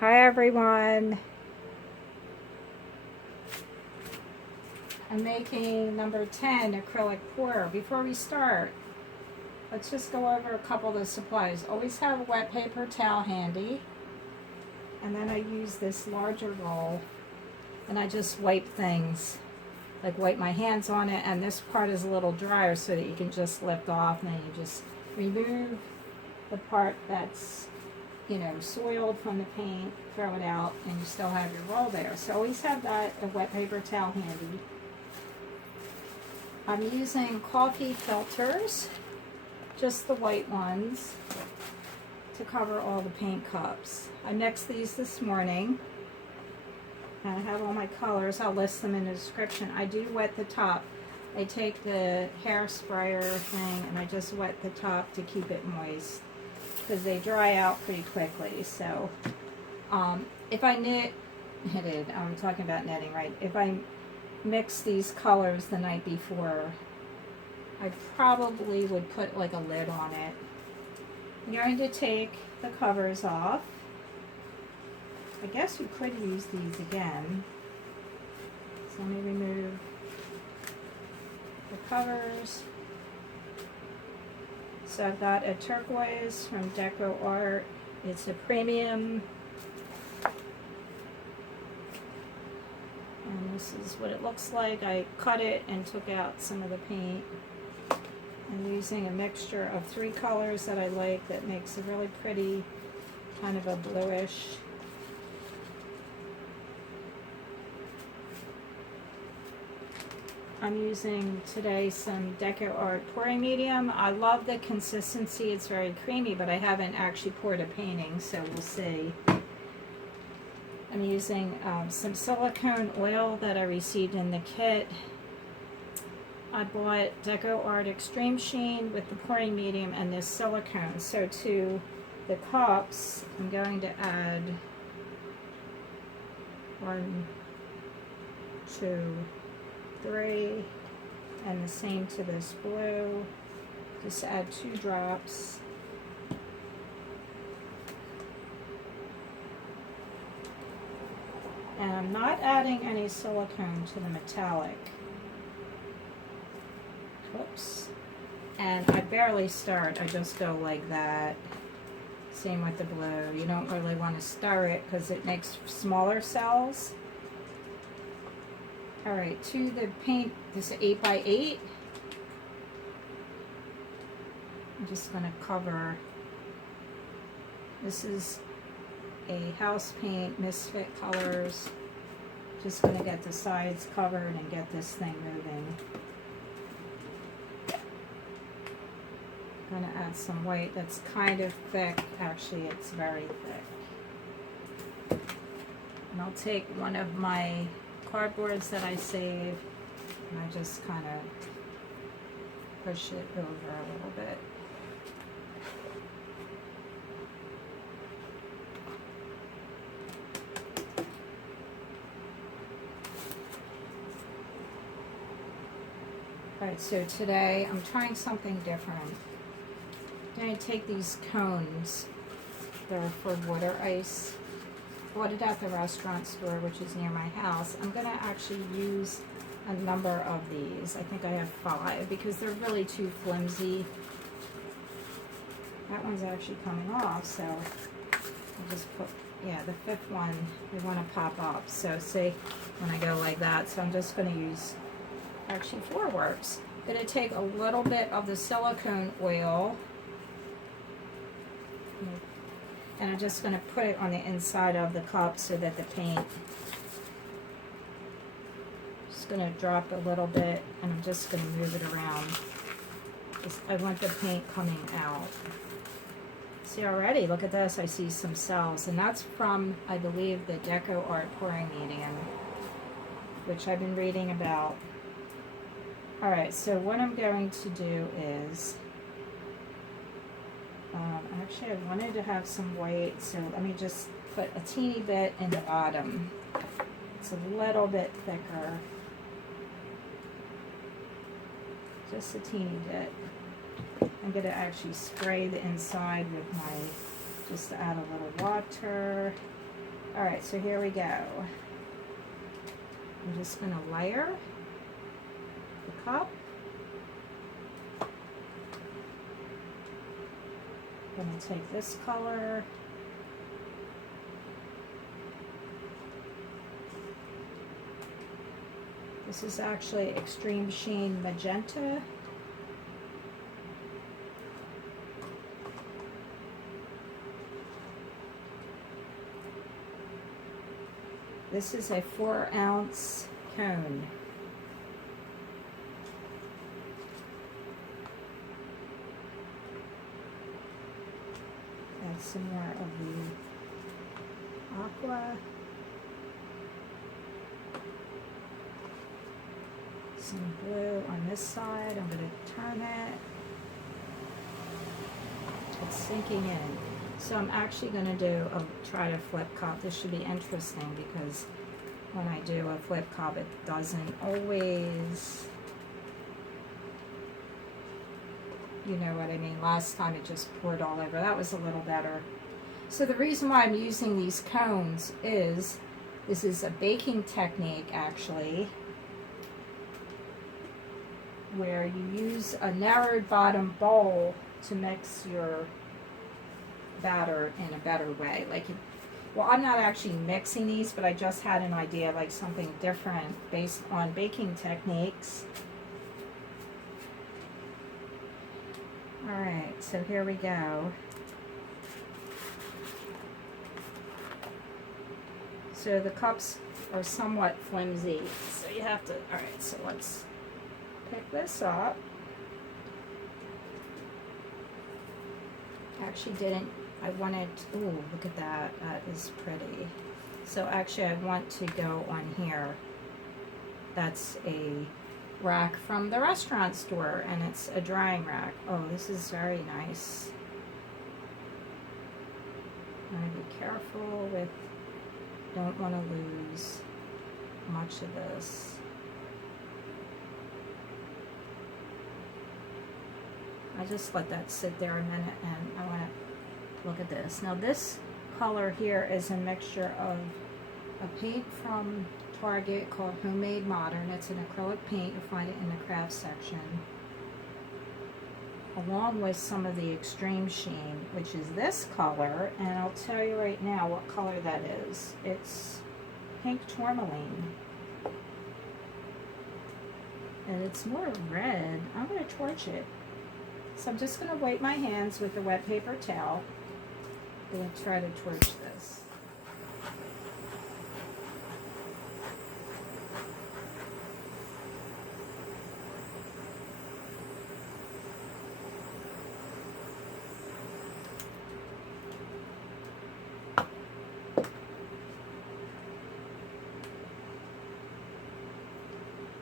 Hi everyone. I'm making number 10 acrylic pour. Before we start, let's just go over a couple of the supplies. Always have a wet paper towel handy. And then I use this larger roll and I just wipe things, like wipe my hands on it, and this part is a little drier so that you can just lift off, and then you just remove the part that's, you know, soiled from the paint, throw it out, and you still have your roll there. So always have that, a wet paper towel handy. I'm using coffee filters, just the white ones, to cover all the paint cups. I mixed these this morning. I have all my colors. I'll list them in the description. I do wet the top. I take the hair sprayer thing and I just wet the top to keep it moist, because they dry out pretty quickly. So if I I'm talking about knitting, right? If I mix these colors the night before, I probably would put like a lid on it. I'm going to take the covers off. I guess you could use these again. So let me remove the covers. So I've got a turquoise from DecoArt. It's a premium. And this is what it looks like. I cut it and took out some of the paint. I'm using a mixture of 3 colors that I like that makes a really pretty kind of a bluish. I'm using today some DecoArt Pouring Medium. I love the consistency. It's very creamy, but I haven't actually poured a painting, so we'll see. I'm using some silicone oil that I received in the kit. I bought DecoArt Extreme Sheen with the pouring medium and this silicone. So to the cups, I'm going to add 1, 2, 3, and the same to this blue. Just add 2 drops. And I'm not adding any silicone to the metallic. Whoops. And I barely start, I just go like that. Same with the blue. You don't really want to stir it because it makes smaller cells. Alright, to the paint, this is 8x8. I'm just going to cover. This is a house paint, Misfit Colors. Just going to get the sides covered and get this thing moving. I'm going to add some white that's kind of thick. Actually, it's very thick. And I'll take one of my cardboards that I saved, and I just kind of push it over a little bit. Alright, so today I'm trying something different. I'm going to take these cones. They're for water ice. Bought it at the restaurant store, which is near my house. I'm going to actually use a number of these. I think I have 5 because they're really too flimsy. That one's actually coming off, so I'll just put, yeah, the 5th one, we want to pop up. So see when I go like that. So I'm just going to use, actually 4 works. I'm going to take a little bit of the silicone oil, and I'm just going to put it on the inside of the cup so that the paint, just going to drop a little bit, and I'm just going to move it around. I want the paint coming out. See already, look at this, I see some cells, and that's from, I believe, the DecoArt Pouring Medium, which I've been reading about. Alright, so what I'm going to do is, actually I wanted to have some white, so let me just put a teeny bit in the bottom. It's a little bit thicker. Just a teeny bit. I'm going to actually spray the inside with my, just to add a little water. All right, so here we go. I'm just gonna layer the cup. I'm gonna take this color. This is actually Extreme Sheen Magenta. This is a 4-ounce cone. Add some more of the Aqua. Some blue on this side. I'm going to turn it. It's sinking in. So I'm actually going to try to flip cup. This should be interesting because when I do a flip cup, it doesn't always, you know what I mean. Last time it just poured all over. That was a little better. So the reason why I'm using these cones is, this is a baking technique actually, where you use a narrowed bottom bowl to mix your batter in a better way. Like, well, I'm not actually mixing these, but I just had an idea, like something different based on baking techniques. All right, so here we go. So the cups are somewhat flimsy, so you have to, all right, so let's pick this up. Actually didn't, I wanted, ooh, look at that, that is pretty. So actually I want to go on here. That's a rack from the restaurant store, and it's a drying rack. Oh, this is very nice. I'm going to be careful with, don't want to lose much of this. I just let that sit there a minute, and I want to look at this. Now this color here is a mixture of a paint from Target called Homemade Modern. It's an acrylic paint. You'll find it in the craft section, along with some of the Extreme Sheen, which is this color, and I'll tell you right now what color that is. It's pink Tourmaline, and it's more red. I'm going to torch it. So I'm just going to wipe my hands with a wet paper towel. I'm going to try to torch this.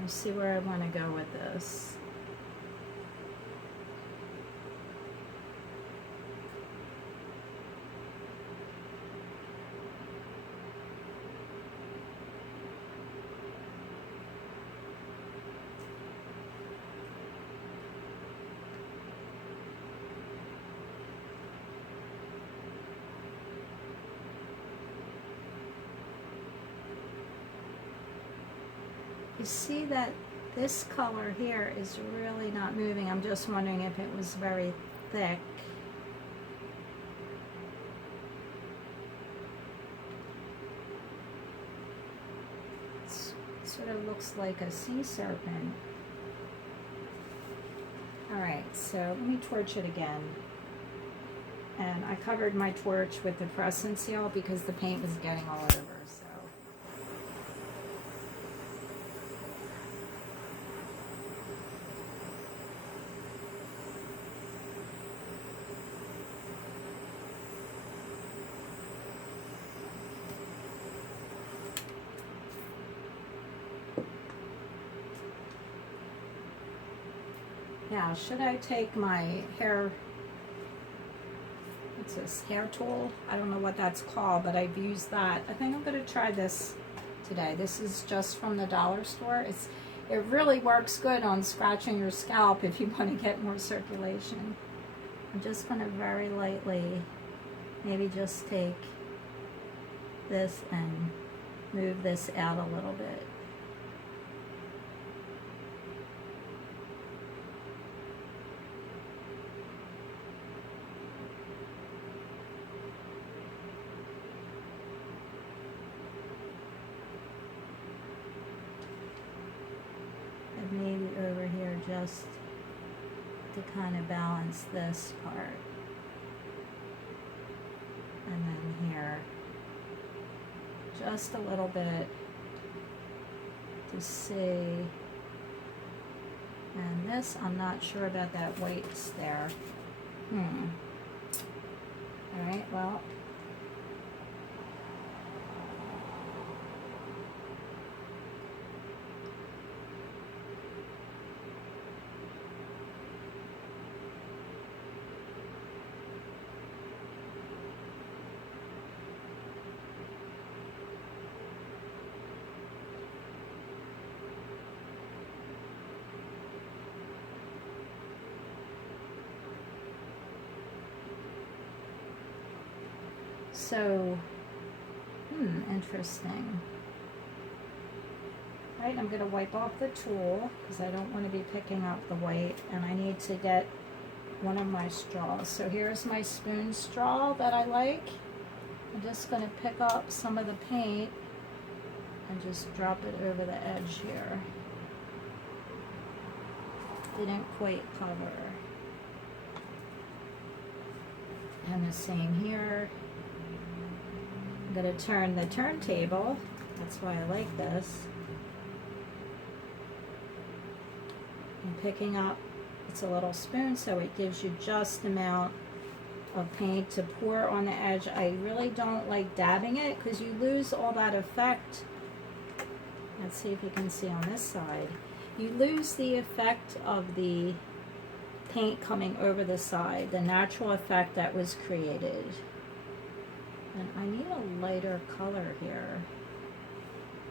Let's see where I want to go with this. You see that this color here is really not moving. I'm just wondering if it was very thick. It sort of looks like a sea serpent. Alright, so let me torch it again. And I covered my torch with the press and seal because the paint was getting all over. So. Now, should I take my hair, what's this, hair tool? I don't know what that's called, but I've used that. I think I'm going to try this today. This is just from the dollar store. It really works good on scratching your scalp if you want to get more circulation. I'm just going to very lightly, maybe just take this and move this out a little bit. And maybe over here just to kind of balance this part. And then here, just a little bit to see. And this, I'm not sure about that whites there. Alright, well. So, interesting. Right, I'm going to wipe off the tool because I don't want to be picking up the white, and I need to get one of my straws. So here's my spoon straw that I like. I'm just going to pick up some of the paint and just drop it over the edge here. Didn't quite cover. And the same here. I'm going to turn the turntable. That's why I like this. I'm picking up, it's a little spoon, so it gives you just the amount of paint to pour on the edge. I really don't like dabbing it because you lose all that effect. Let's see if you can see on this side. You lose the effect of the paint coming over the side, the natural effect that was created. And I need a lighter color here.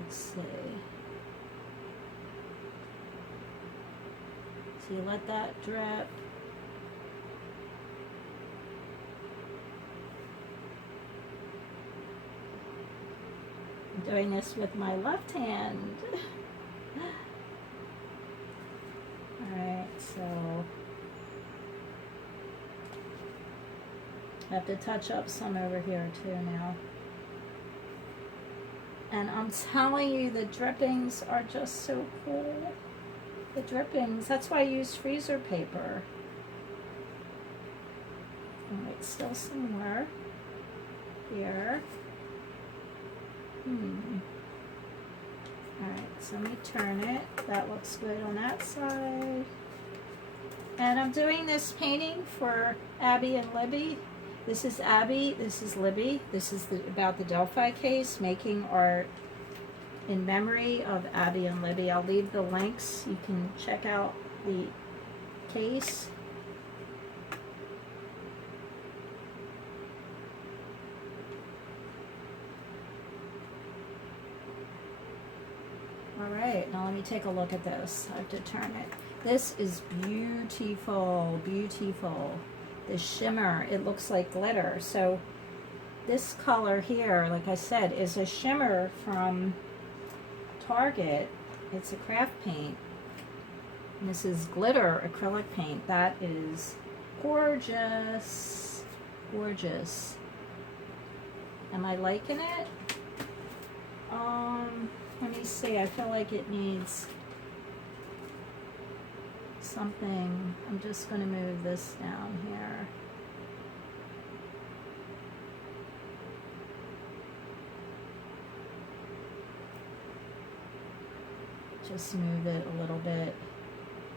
Let's see. So you let that drip. I'm doing this with my left hand. Alright, so I have to touch up some over here too now. And I'm telling you, the drippings are just so cool. The drippings, that's why I use freezer paper. Alright, still some more here. Alright, so let me turn it. That looks good on that side. And I'm doing this painting for Abby and Libby. This is Abby, this is Libby. This is about the Delphi case, making art in memory of Abby and Libby. I'll leave the links. You can check out the case. Alright, now let me take a look at this. I have to turn it. This is beautiful, beautiful. The shimmer, it looks like glitter. So this color here, like I said, is a shimmer from Target. It's a craft paint. And this is glitter acrylic paint. That is gorgeous. Gorgeous. Am I liking it? Let me see. I feel like it needs something. I'm just going to move this down here. Just move it a little bit.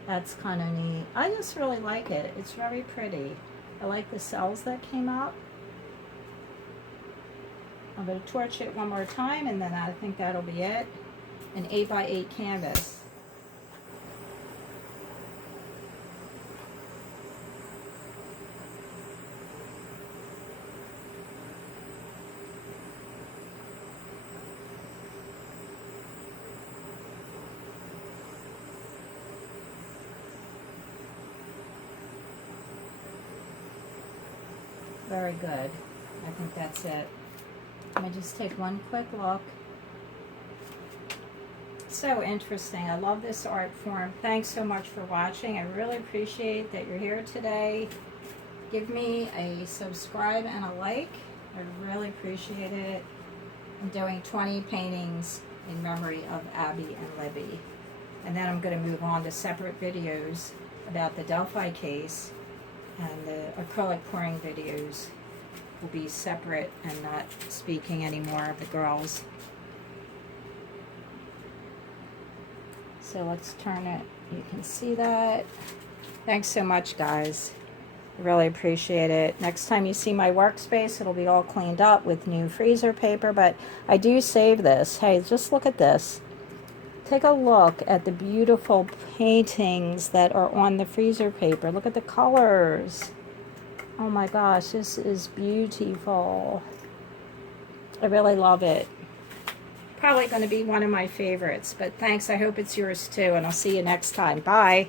That's kind of neat. I just really like it. It's very pretty. I like the cells that came up. I'm going to torch it one more time, and then I think that'll be it. An 8x8 canvas. Very good. I think that's it. Let me just take one quick look. So interesting. I love this art form. Thanks so much for watching. I really appreciate that you're here today. Give me a subscribe and a like. I really appreciate it. I'm doing 20 paintings in memory of Abby and Libby. And then I'm going to move on to separate videos about the Delphi case, and the acrylic pouring videos will be separate and not speaking anymore of the girls. So let's turn it. You can see that. Thanks so much, guys. I really appreciate it. Next time you see my workspace, it'll be all cleaned up with new freezer paper, but I do save this. Hey, just look at this. Take a look at the beautiful paintings that are on the freezer paper. Look at the colors. Oh my gosh, this is beautiful. I really love it. Probably going to be one of my favorites, but thanks. I hope it's yours too, and I'll see you next time. Bye.